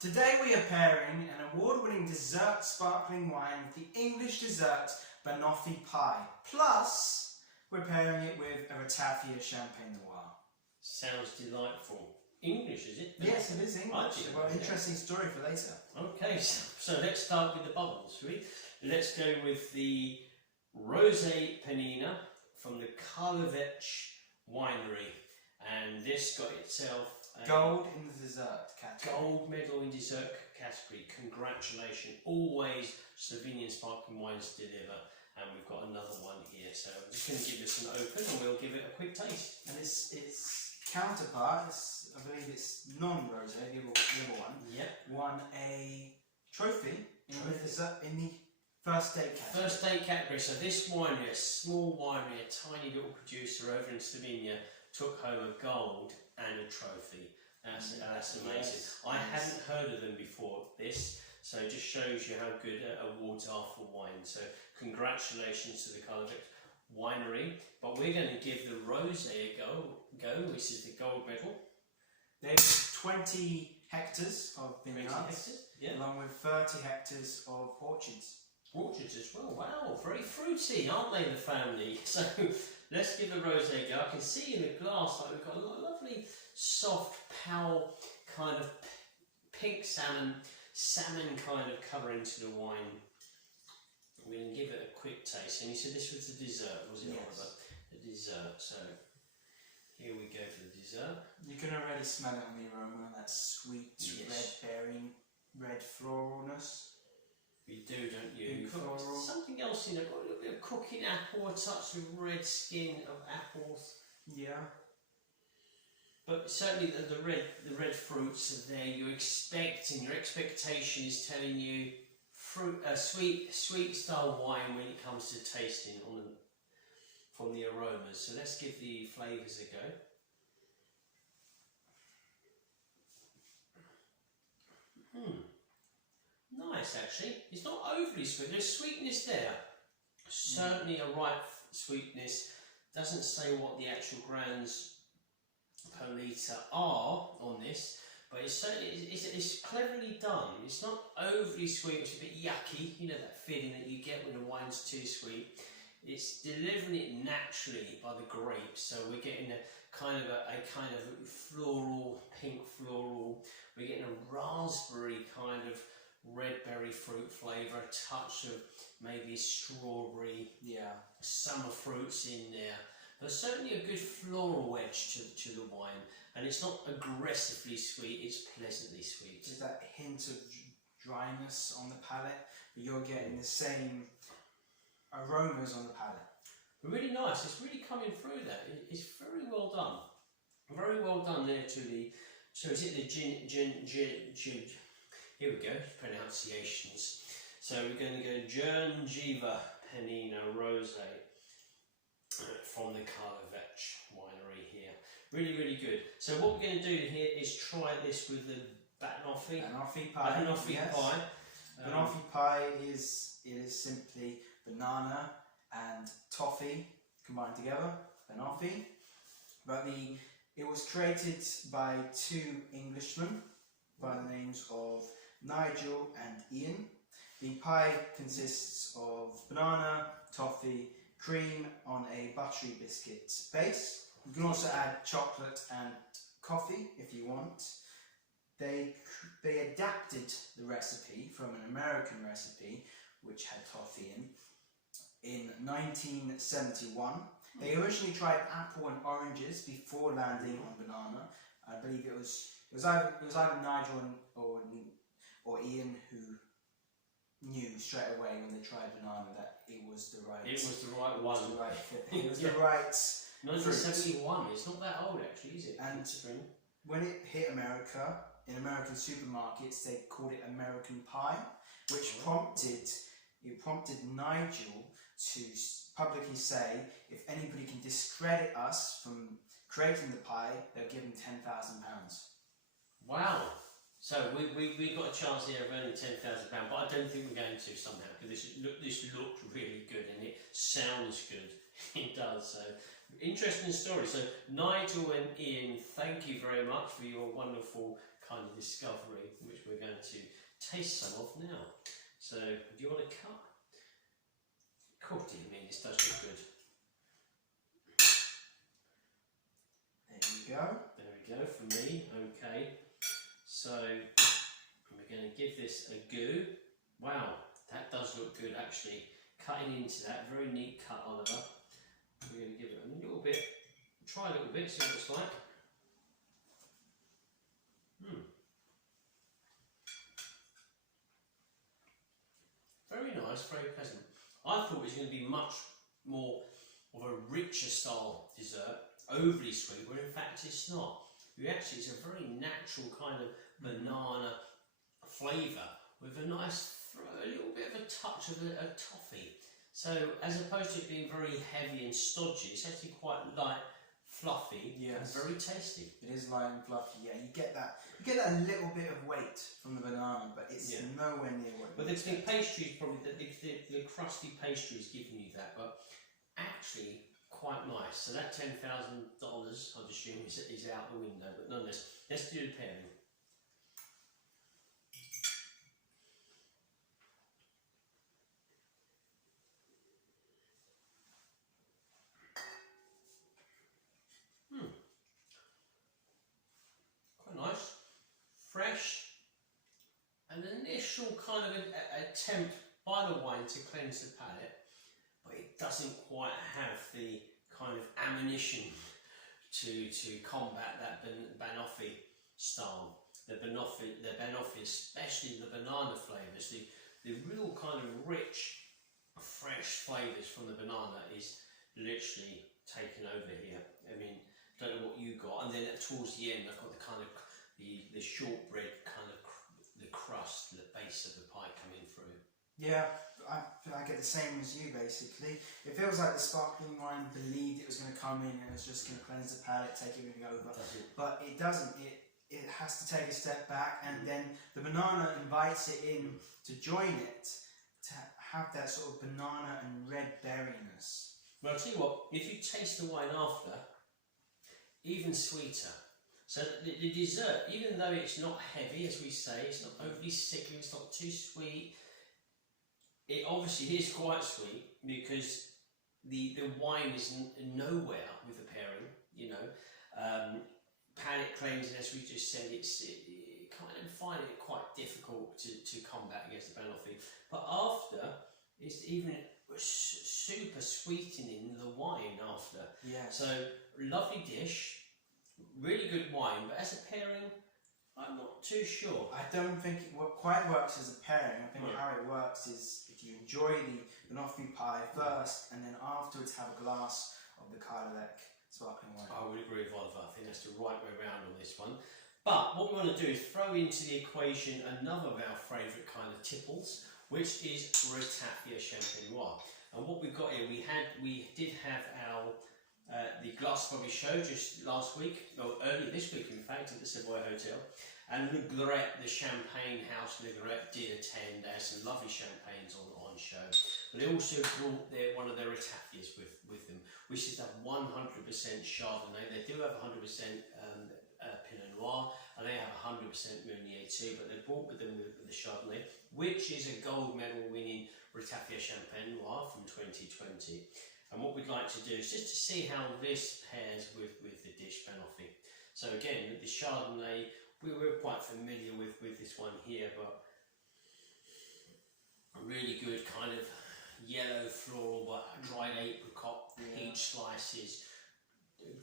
Today we are pairing an award-winning dessert sparkling wine with the English dessert Banoffee pie. Plus, we're pairing it with a Ratafia Champenois. Sounds delightful. English, is it? Yes, it is English. I've got an interesting story for later. Okay, so let's start with the bubbles, shall we? Let's go with the Rosé Penina from the Karlovcek winery. And this got itself a gold in the dessert category. Gold medal in dessert category. Congratulations. Always Slovenian sparkling wines deliver. And we've got another one here. So I'm just going to give this an open and we'll give it a quick taste. And its counterpart, I believe it's non-rosé, the other one, won a trophy in the first date category. First date category. So this winery, a small winery, a tiny little producer over in Slovenia, took home a gold and a trophy. That's amazing. Yes, I hadn't heard of them before this, so it just shows you how good awards are for wine. So congratulations to the Karlovcek winery. But we're going to give the Rosé a go, which is the gold medal. There's 20 hectares of vineyards, along with 30 hectares of orchards. Orchards as well. Wow, very fruity, aren't they, the family? So let's give the rosé a go. I can see in the glass like we've got a lovely, soft, pale kind of pink salmon kind of colour into the wine. We can give it a quick taste. And you said this was the dessert, was it, Oliver? The dessert. So here we go for the dessert. You can already smell it on the aroma. That sweet, red berry, red floralness. You do, don't you? Something else in it, a little bit of cooking apple, a touch of red skin of apples. Yeah. But certainly the red fruits are there. You're expecting, your expectation is telling you sweet style wine when it comes to tasting from the aromas. So let's give the flavours a go. Nice, actually. It's not overly sweet. There's sweetness there. Certainly a ripe sweetness. Doesn't say what the actual grams per litre are on this, but it's certainly it's cleverly done. It's not overly sweet, which is a bit yucky. You know that feeling that you get when the wine's too sweet. It's delivering it naturally by the grapes. So we're getting a kind of floral, pink floral. We're getting a raspberry kind of red berry fruit flavour, a touch of maybe strawberry, summer fruits in there. But certainly a good floral edge to the wine, and it's not aggressively sweet, it's pleasantly sweet. There's that hint of dryness on the palate, but you're getting the same aromas on the palate. Really nice, it's really coming through there. It's very well done. Very well done there to the, so is it the gin, here we go, pronunciations. So we're going to go Gingiva Penina Rosé from the Karlovcek winery here. Really, really good. So what we're going to do here is try this with the Banoffee. Banoffee pie. Banoffee pie is simply banana and toffee combined together. Banoffee. But it was created by two Englishmen by the names of Nigel and Ian. The pie consists of banana, toffee, cream on a buttery biscuit base. You can also add chocolate and coffee if you want. They adapted the recipe from an American recipe which had toffee in 1971. They originally tried apple and oranges before landing on banana. I believe it was either Nigel or Ian who knew straight away when they tried banana that it was the right. It was the right one. It was the right. 1971. It's not that old actually, is it? And when it hit America, in American supermarkets, they called it American pie, which prompted Nigel to publicly say, if anybody can discredit us from creating the pie, they'll give him £10,000. Wow. So we got a chance here of earning £10,000, but I don't think we're going to somehow, because this looked really good and it sounds good. It does. So interesting story. So Nigel and Ian, thank you very much for your wonderful kind of discovery, which we're going to taste some of now. So, do you want to cut? Cool, dear me, this does look good. There you go. There we go, for me, okay. So, we're going to give this a go. Wow, that does look good actually. Cutting into that, very neat cut, Oliver. We're going to give it a little bit, try a little bit, see what it's like. Very nice, very pleasant. I thought it was going to be much more of a richer style dessert, overly sweet, where in fact it's not. It's a very natural kind of banana flavour with a nice, a little bit of a touch of a toffee. So as opposed to it being very heavy and stodgy, it's actually quite light, fluffy, and very tasty. It is light and fluffy. Yeah, you get that little bit of weight from the banana, but it's nowhere near what. But the pastry is probably the crusty pastry is giving you that, but actually quite nice. So that $10,000, I'd assume, is out the window. But nonetheless, let's do the pairing. Nice, fresh, an initial kind of attempt by the wine to cleanse the palate, but it doesn't quite have the kind of ammunition to combat that Banoffee style. The Banoffee, especially the banana flavours, the real kind of rich, fresh flavours from the banana is literally taken over here. I mean, don't know what you got, and then towards the end I've got the kind of the shortbread kind of the crust, the base of the pie coming through. Yeah, I get the same as you basically. It feels like the sparkling wine believed it was going to come in and it's just going to cleanse the palate, take everything over, but it doesn't. It has to take a step back, and then the banana invites it in to join it, to have that sort of banana and red berryness. Well, I'll tell you what, if you taste the wine after, even sweeter. So the dessert, even though it's not heavy, as we say, it's not overly sickly, it's not too sweet, it obviously is quite sweet because the wine is nowhere with the pairing, you know. Palate cleansing, as we just said, it kind of find it quite difficult to combat against the Banoffee. But after, it's even super sweetening the wine after. Yeah. So lovely dish. Really good wine, but as a pairing, I'm not too sure. I don't think it quite works as a pairing. I think how it works is if you enjoy the Banoffee pie first, and then afterwards have a glass of the Karlovcek sparkling wine. I would agree with Oliver. I think that's the right way around on this one. But what we want to do is throw into the equation another of our favourite kind of tipples, which is Ratafia Champenois. And what we've got here, we did have our the glass we showed just last week, or earlier this week in fact, at the Savoy Hotel, and Legret, the champagne house Legret, did attend. They had some lovely champagnes on show, but they also brought one of their Ratafias with them, which is a 100% Chardonnay. They do have 100% Pinot Noir, and they have 100% Meunier too, but they brought with them the Chardonnay, which is a gold medal winning Ratafia Champenois from 2020. And what we'd like to do is just to see how this pairs with the dish Banoffee. So again, the Chardonnay, we were quite familiar with this one here, but a really good kind of yellow floral, but dried apricot, peach slices,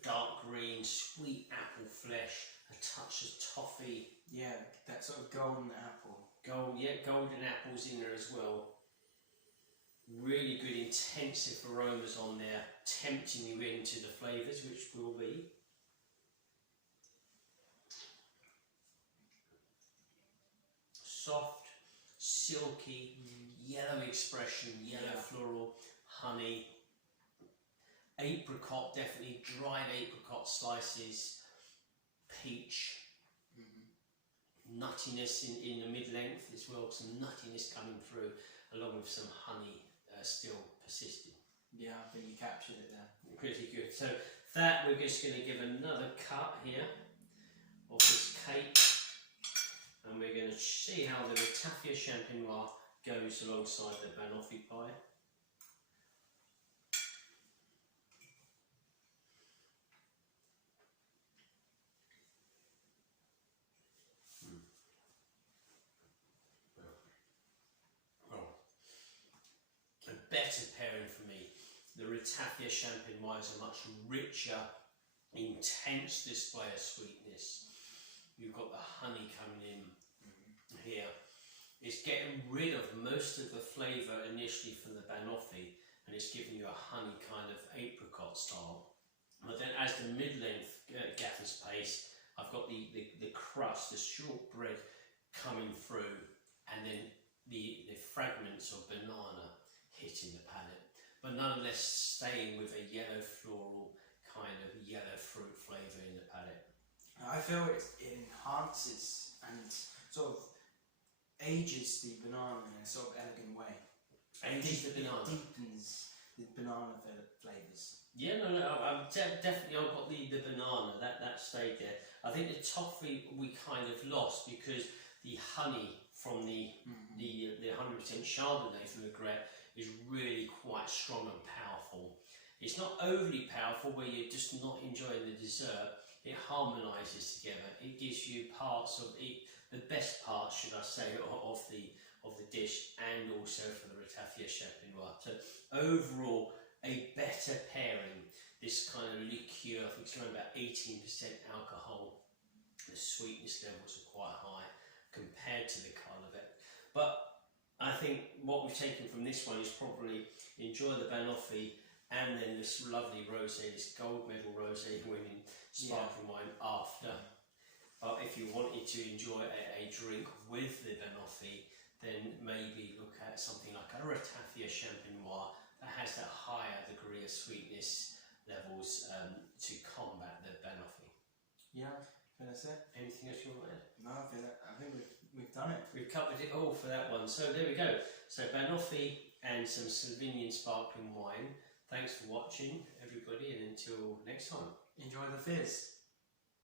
dark green, sweet apple flesh, a touch of toffee. Yeah, that sort of golden apple. Golden apples in there as well. Really good intensive aromas on there, tempting you into the flavours, which will be soft, silky, yellow expression, yellow floral, honey, apricot, definitely dried apricot slices, peach, nuttiness in the mid-length as well, some nuttiness coming through, along with some honey still persisting. Yeah, I think you captured it there. Pretty good. So that we're just going to give another cut here of this cake. and we're going to see how the Ratafia Champenois goes alongside the Banoffee pie. A better pairing for me. The Ratafia Champenois is a much richer, intense display of sweetness. You've got the honey coming in here. It's getting rid of most of the flavour initially from the Banoffee, and it's giving you a honey kind of apricot style. But then as the mid-length gathers pace, I've got the crust, the short bread coming through, and then the fragments of banana hitting the palate, but nonetheless staying with a yellow floral kind of yellow fruit flavour in the palate. I feel it enhances and sort of ages the banana in a sort of elegant way. Ages the banana. It deepens the banana flavours. Yeah, no, I've definitely I've got the banana, that stayed there. I think the toffee we kind of lost because the honey from the 100% Chardonnay from Legret is really quite strong and powerful. It's not overly powerful where you're just not enjoying the dessert. It harmonises together. It gives you parts of it, the best parts, should I say, of the dish, and also for the Ratafia Champenois. So overall, a better pairing. This kind of liqueur, I think it's around about 18% alcohol. The sweetness levels are quite high compared to the Karlovcek. But I think what we've taken from this one is probably enjoy the Banoffee and then this lovely rosé, this gold medal rosé winning sparkling wine after. But if you wanted to enjoy a drink with the Banoffee, then maybe look at something like a Ratafia Champenois that has that higher degree of sweetness levels to combat the Banoffee. Yeah, that's it. Anything else you want to add? No, I think we've done it. We've covered it all for that one. So there we go. So Banoffee and some Slovenian sparkling wine. Thanks for watching, everybody, and until next time. Enjoy the fizz.